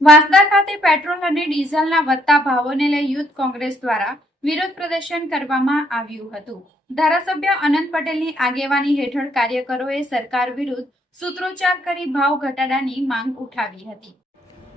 વાંસદા ખાતે પેટ્રોલ અને ડીઝલના વધતા ભાવોને લઈ યુથ કોંગ્રેસ દ્વારા વિરોધ પ્રદર્શન કરવામાં આવ્યું હતું। ધારાસભ્ય અનંત પટેલની આગેવાની હેઠળ કાર્યકરોએ સરકાર વિરુદ્ધ સૂત્રોચ્ચાર કરી ભાવ ઘટાડાની માંગ ઉઠાવી હતી।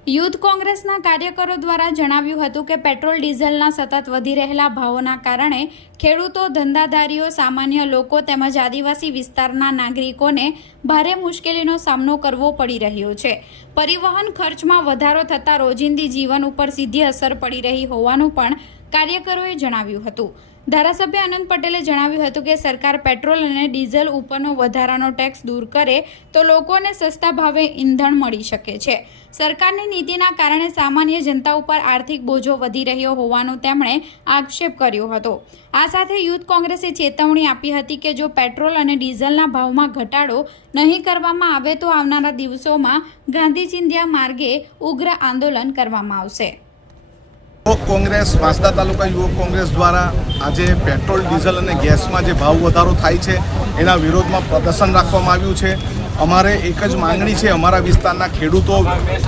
યુથ કોંગ્રેસના કાર્યકરો દ્વારા જણાવ્યું હતું કે પેટ્રોલ ડીઝલના સતત વધી રહેલા ભાવોના કારણે ખેડૂતો, ધંધાદારીઓ, સામાન્ય લોકો તેમજ આદિવાસી વિસ્તારના નાગરિકોને ભારે મુશ્કેલીનો સામનો કરવો પડી રહ્યો છે। પરિવહન ખર્ચમાં વધારો થતાં રોજિંદી જીવન ઉપર સીધી અસર પડી રહી હોવાનું પણ કાર્યકરોએ જણાવ્યું હતું। ધારાસભ્ય અનંત પટેલે જણાવ્યું હતું કે સરકાર પેટ્રોલ અને ડીઝલ ઉપરનો વધારાનો ટેક્સ દૂર કરે તો લોકોને સસ્તા ભાવે ઈંધણ મળી શકે છે। સરકારની નીતિના કારણે સામાન્ય જનતા ઉપર આર્થિક બોજો વધી રહ્યો હોવાનો તેમણે આક્ષેપ કર્યો હતો। આ સાથે યુથ કોંગ્રેસે ચેતવણી આપી હતી કે જો પેટ્રોલ અને ડીઝલના ભાવમાં ઘટાડો નહીં કરવામાં આવે તો આવનારા દિવસોમાં ગાંધી ચિંધ્યા માર્ગે ઉગ્ર આંદોલન કરવામાં આવશે। યુવક કોંગ્રેસ વાંસદા તાલુકા યુવક કોંગ્રેસ દ્વારા આજે પેટ્રોલ, ડીઝલ અને ગેસમાં જે ભાવ વધારો થાય છે એના વિરોધમાં પ્રદર્શન રાખવામાં આવ્યું છે। અમારે એક જ માંગણી છે, અમારા વિસ્તારના ખેડૂતો,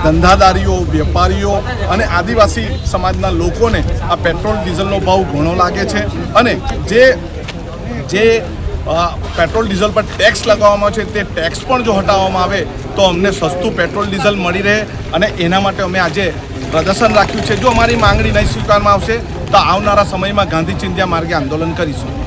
ધંધાદારીઓ, વેપારીઓ અને આદિવાસી સમાજના લોકોને આ પેટ્રોલ ડીઝલનો ભાવ ઘણો લાગે છે અને જે પેટ્રોલ ડીઝલ પર ટેક્સ લગાવવામાં છે તે ટેક્સ પણ જો હટાવવામાં આવે તો અમને સસ્તું પેટ્રોલ ડીઝલ મળી રહે અને એના માટે અમે આજે પ્રદર્શન રાખ્યું છે। જો અમારી માંગણી નહીં સ્વીકારવામાં આવશે તો આવનારા સમયમાં ગાંધી ચિંધ્યા માર્ગે આંદોલન કરીશું।